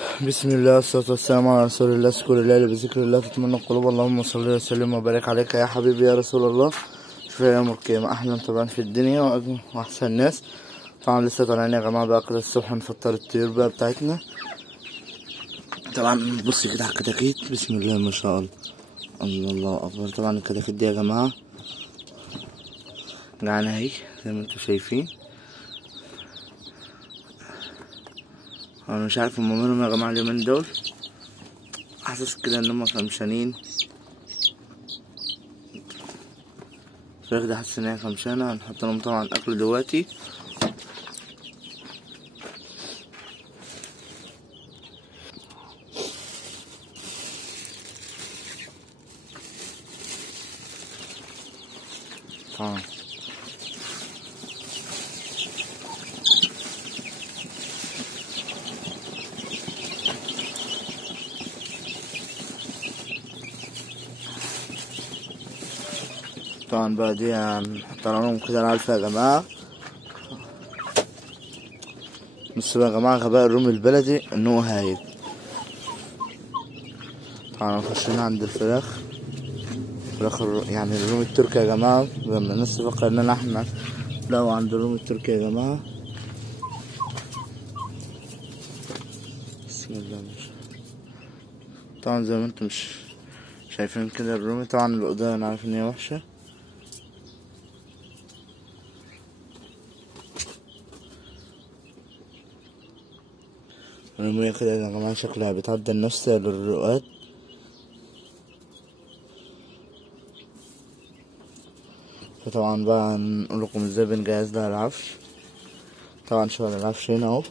بسم الله والصلاة والسلام على رسول الله. اذكر الله بذكر الله تطمئن القلوب. اللهم صل وسلم وبارك عليك يا حبيبي يا رسول الله. شوف يوم القيامة أحلى طبعا في الدنيا وأحسن ناس. طبعا لسه طالعين يا جماعة بقى كده الصبح نفطر الطيور بقى بتاعتنا. طبعا بص كده على الكتاكيت، بسم الله ما شاء الله. الله أكبر. طبعا الكتاكيت دي يا جماعة جعانة اهي زي ما انتوا شايفين. انا مش عارف هما مالهم يا جماعة اليومين دول، حاسس كده ان هما خمشانين. الفراخ دي حاسس ان هي خمشانة. هنحط لهم طبعا اكل دلوقتي. طبعا بقى دي هنحط لهم كده العلفة يا جماعة. بصوا بقى يا جماعة غباء الرومي البلدي ان هو هايل. طبعا نخش هنا عند الفراخ يعني الرومي التركي يا جماعة. لما الناس تفكر اننا احنا لا، عند الرومي التركي يا جماعة. بسم الله ما شاء الله. طبعا زي ما انتم مش شايفين كده الرومي. طبعا القضايا انا عارف ان هي وحشة. الرومية كده يا جماعة شكلها بتعدى النفس للرقاد. فطبعا بقى هنقول لكم ازاي بنجهز لها العفش. طبعا شغل العفش هنا اهو.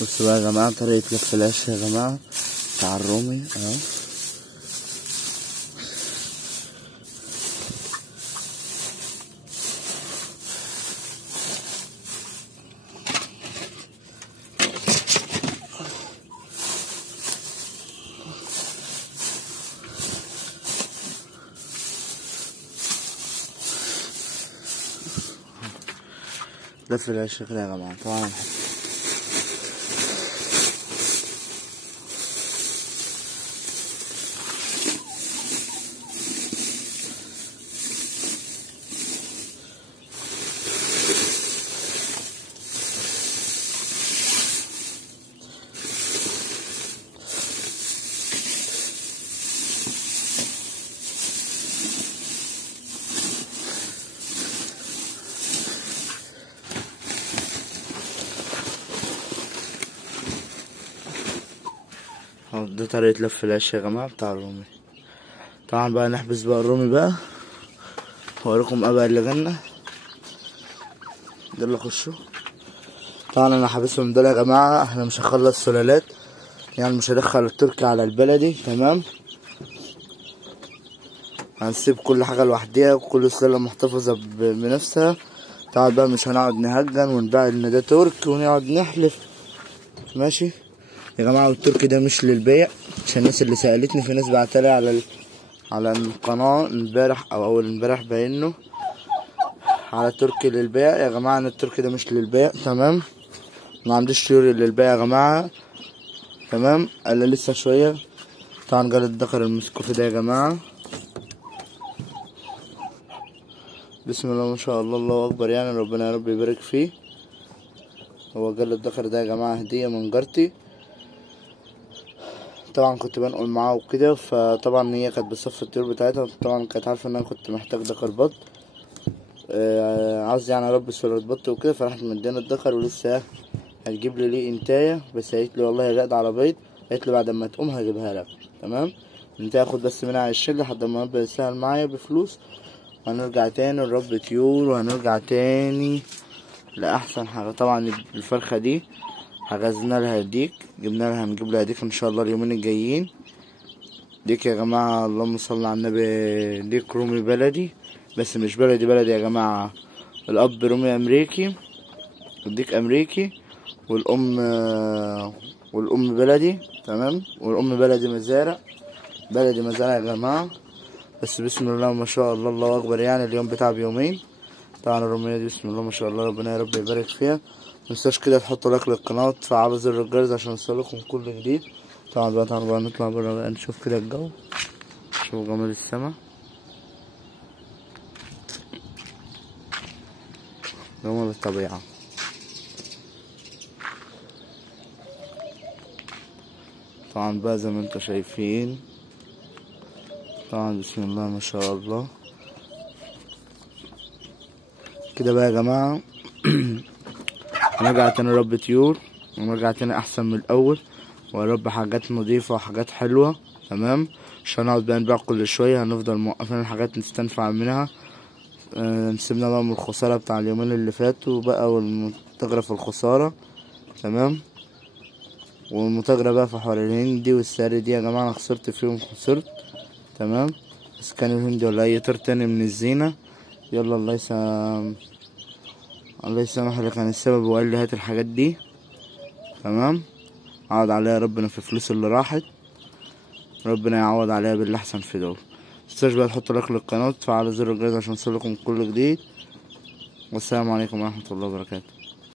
بصوا بقى يا جماعة طريقة لف العيش يا جماعة بتاع الرومي اهو. لف العيش كده يا جماعة. طبعا ده طريقة لف العيش يا جماعة بتاع الرومي. طبعا بقى نحبس بقى الرومي بقى واوريكم ابقى اللي جنة ده اللي اخشه. طبعا انا حابسهم دول يا جماعة. احنا مش هنخلص سلالات، يعني مش هدخل التركي على البلدي، تمام. هنسيب كل حاجة لوحديها وكل سلالة محتفظة بنفسها. طبعا بقى مش هنقعد نهجن ونبيع ان ده تركي ونقعد نحلف. ماشي يا جماعة. والتركي ده مش للبيع، عشان الناس اللي سألتني، في ناس بعتلي على القناة امبارح او اول امبارح باينه على تركي للبيع. يا جماعة ان التركي ده مش للبيع، تمام. ما عنديش طيور للبيع يا جماعة، تمام. الا لسه شوية طبعا جال الدكر المسكوفي ده يا جماعة، بسم الله ما شاء الله، الله اكبر يعني، ربنا يا رب يبارك فيه. هو جال الدكر ده يا جماعة هدية من جارتي، طبعا كنت بنقل معاه وكده، فطبعا هي كانت بتصفي الطيور بتاعتها، طبعا كانت عارفة ان انا كنت محتاج دكر بط، عاوز يعني اربي سلالة بط وكده، فراحت مدينا الدكر ولسه هتجيب لي ليه انتايه، بس قالت لي والله يا جدع على بيض، قالت لي بعد ما تقوم هجيبها لك. تمام، انت هاخد بس منها 20 لحد ما ربنا يسهل معايا بفلوس، وهنرجع تاني نربي طيور، وهنرجع تاني لأحسن حاجة. طبعا الفرخة دي حجزنا لها ديك، جبنا لها، هنجيب لها ديك ان شاء الله اليومين الجايين. ديك يا جماعة اللهم صل على النبي، ديك رومي بلدي، بس مش بلدي بلدي يا جماعة، الأب رومي أمريكي والديك أمريكي، والأم بلدي. تمام، والأم بلدي مزارع، بلدي مزارع يا جماعة، بس بسم الله ما شاء الله، الله أكبر يعني، اليوم بتاع بيومين. طبعا الرومية دي بسم الله ما شاء الله، ربنا يا رب يبارك فيها. متنساش كده تحطوا لايك للقناة وتفعلوا زر الجرس عشان يوصلكم كل جديد. طبعا بقى تعالوا بقى نطلع برا بقى نشوف كده الجو، شوفوا جمال السما، جمال الطبيعة. طبعا بقى زي ما انتوا شايفين، طبعا بسم الله ما شاء الله كده بقى يا جماعة. هنرجع تاني نربي طيور، ونرجع تاني احسن من الاول، ونربي حاجات نضيفة وحاجات حلوة. تمام، مش هنقعد بقى نبيع كل شوية، هنفضل موقفين الحاجات نستنفع منها. نسيبنا بقى من الخسارة بتاع اليومين اللي فاتوا بقى، والمتاجرة في الخسارة. تمام، والمتاجرة بقى في حوار الهندي والساري دي يا جماعة، انا خسرت فيهم، خسرت. تمام، بس كان الهندي ولا اي طير تاني من الزينة، يلا الله يسامح اللي كان السبب وقال لي هات الحاجات دي. تمام، عوض عليها ربنا في الفلوس اللي راحت، ربنا يعوض عليها باللي احسن في دول. متنساش بقى تحطوا لايك للقناة وتفعلوا زر الجرس عشان يوصلكم كل جديد، والسلام عليكم ورحمة الله وبركاته.